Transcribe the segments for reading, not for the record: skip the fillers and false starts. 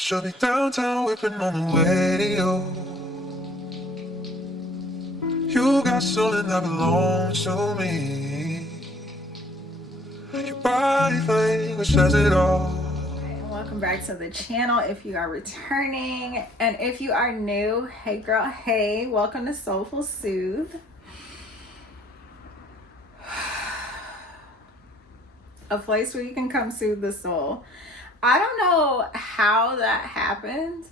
She'll be downtown whipping on the radio. You got something that belongs to me. Your body language says it all. Welcome back to the channel if you are returning, and if you are new, hey girl, hey, welcome to Soulful Soothe. A place where you can come soothe the soul. I don't know how that happened,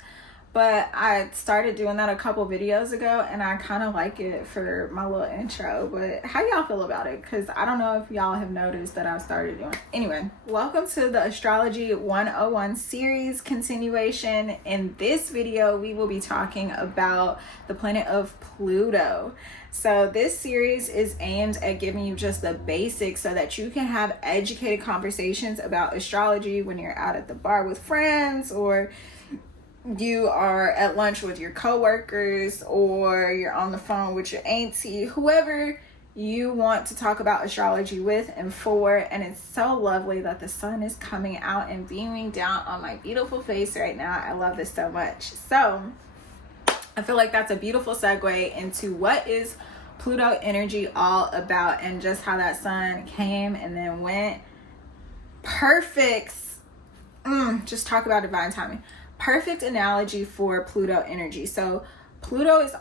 but I started doing that a couple videos ago, and I kind of like it for my little intro. But how y'all feel about it? Because I don't know if y'all have noticed that I've started doing it. Anyway, welcome to the Astrology 101 series continuation. In this video, we will be talking about the planet of Pluto. So this series is aimed at giving you just the basics so that you can have educated conversations about astrology when you're out at the bar with friends, or you are at lunch with your coworkers, or you're on the phone with your auntie, whoever you want to talk about astrology with and for. And it's so lovely that the sun is coming out and beaming down on my beautiful face right now. I love this so much. So I feel like that's a beautiful segue into what is Pluto energy all about, and just how that sun came and then went. Perfect. Just talk about divine timing. Perfect analogy for Pluto energy. So Pluto is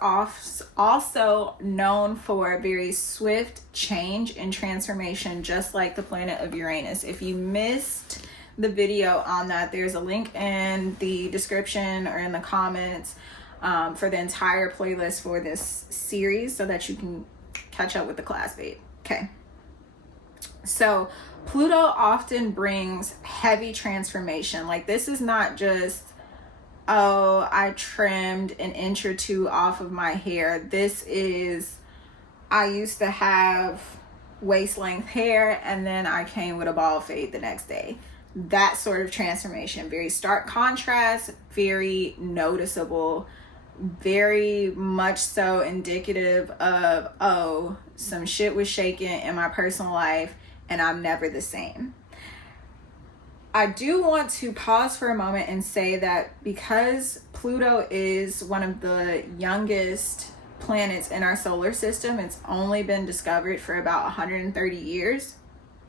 also known for very swift change and transformation, just like the planet of Uranus. If you missed the video on that, there's a link in the description or in the comments for the entire playlist for this series, so that you can catch up with the class, babe. Okay. So Pluto often brings heavy transformation. Like, this is not just, oh, I trimmed an inch or two off of my hair. This is, I used to have waist length hair and then I came with a bald fade the next day. That sort of transformation. Very stark contrast, very noticeable, very much so indicative of, oh, some shit was shaken in my personal life and I'm never the same. I do want to pause for a moment and say that because Pluto is one of the youngest planets in our solar system, it's only been discovered for about 130 years.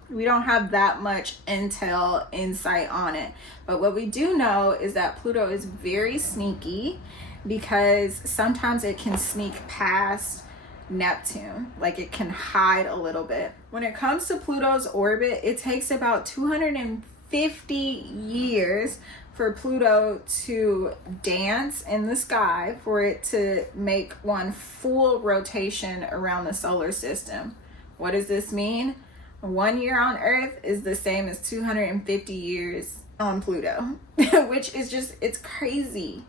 We don't have that much insight on it. But what we do know is that Pluto is very sneaky, because sometimes it can sneak past Neptune. Like, it can hide a little bit. When it comes to Pluto's orbit, it takes about 250 years for Pluto to dance in the sky for it to make one full rotation around the solar system. What does this mean? 1 year on Earth is the same as 250 years on Pluto, which is just, it's crazy.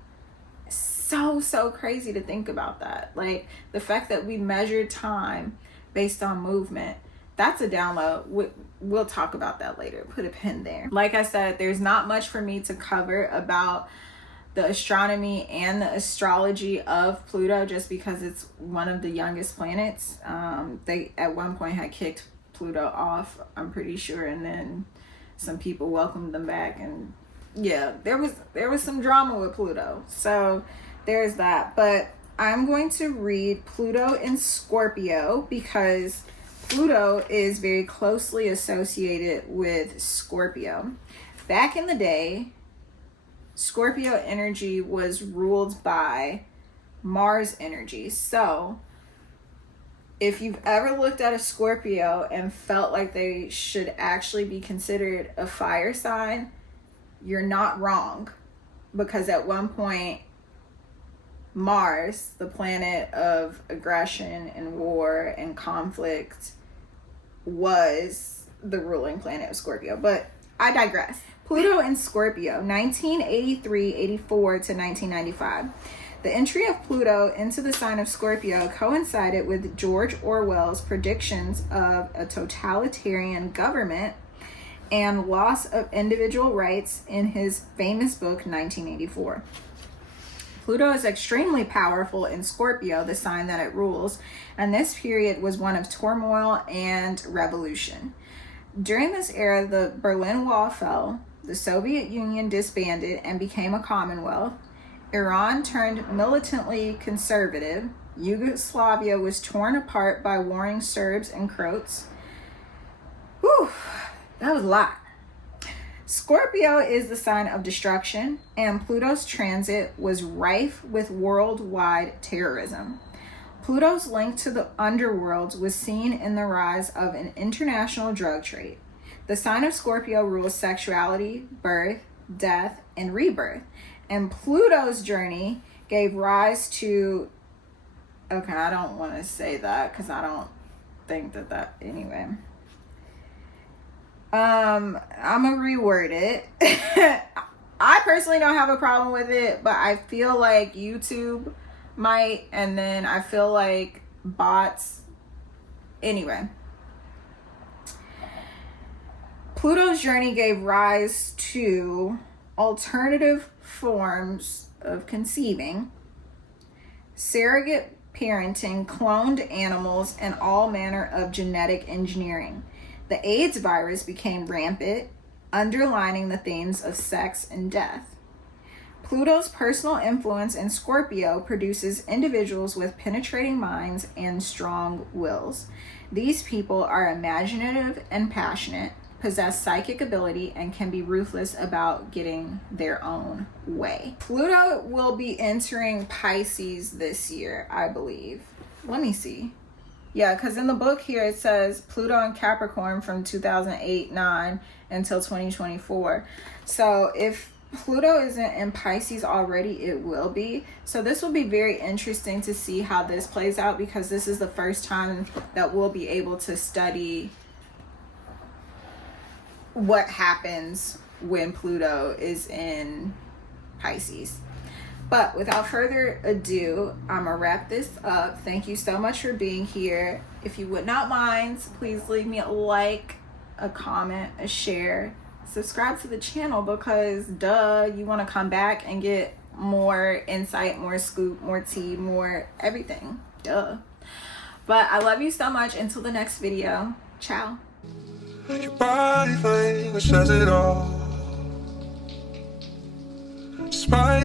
So crazy to think about that. Like, the fact that we measure time based on movement, that's a download. We'll talk about that later. Put a pin there. Like I said, there's not much for me to cover about the astronomy and the astrology of Pluto, just because it's one of the youngest planets. They at one point had kicked Pluto off, I'm pretty sure, and then some people welcomed them back, and yeah, there was some drama with Pluto. So there's that. But I'm going to read Pluto in Scorpio, because Pluto is very closely associated with Scorpio. Back in the day, Scorpio energy was ruled by Mars energy. So if you've ever looked at a Scorpio and felt like they should actually be considered a fire sign, you're not wrong. Because at one point, Mars, the planet of aggression and war and conflict, was the ruling planet of Scorpio. But I digress. Pluto in Scorpio, 1983-84 to 1995. The entry of Pluto into the sign of Scorpio coincided with George Orwell's predictions of a totalitarian government and loss of individual rights in his famous book, 1984. Pluto is extremely powerful in Scorpio, the sign that it rules, and this period was one of turmoil and revolution. During this era, the Berlin Wall fell, the Soviet Union disbanded and became a commonwealth, Iran turned militantly conservative, Yugoslavia was torn apart by warring Serbs and Croats. Whew, that was a lot. Scorpio is the sign of destruction, and Pluto's transit was rife with worldwide terrorism. Pluto's link to the underworld was seen in the rise of an international drug trade. The sign of Scorpio rules sexuality, birth, death, and rebirth. And Pluto's journey gave rise to... Okay, I don't want to say that because I don't think that... Anyway. I'm going to reword it. I personally don't have a problem with it, but I feel like YouTube might, and then I feel like bots. Anyway, Pluto's journey gave rise to alternative forms of conceiving, surrogate parenting, cloned animals, and all manner of genetic engineering. The AIDS virus became rampant, underlining the themes of sex and death. Pluto's personal influence in Scorpio produces individuals with penetrating minds and strong wills. These people are imaginative and passionate, possess psychic ability, and can be ruthless about getting their own way. Pluto will be entering Pisces this year, I believe. Let me see. Yeah, because in the book here it says Pluto in Capricorn from 2008-9 until 2024. So if Pluto isn't in Pisces already, it will be. So this will be very interesting to see how this plays out, because this is the first time that we'll be able to study what happens when Pluto is in Pisces. But without further ado, I'm going to wrap this up. Thank you so much for being here. If you would not mind, please leave me a like, a comment, a share. Subscribe to the channel because, duh, you want to come back and get more insight, more scoop, more tea, more everything. Duh. But I love you so much. Until the next video. Ciao. Your body language says it all. Despite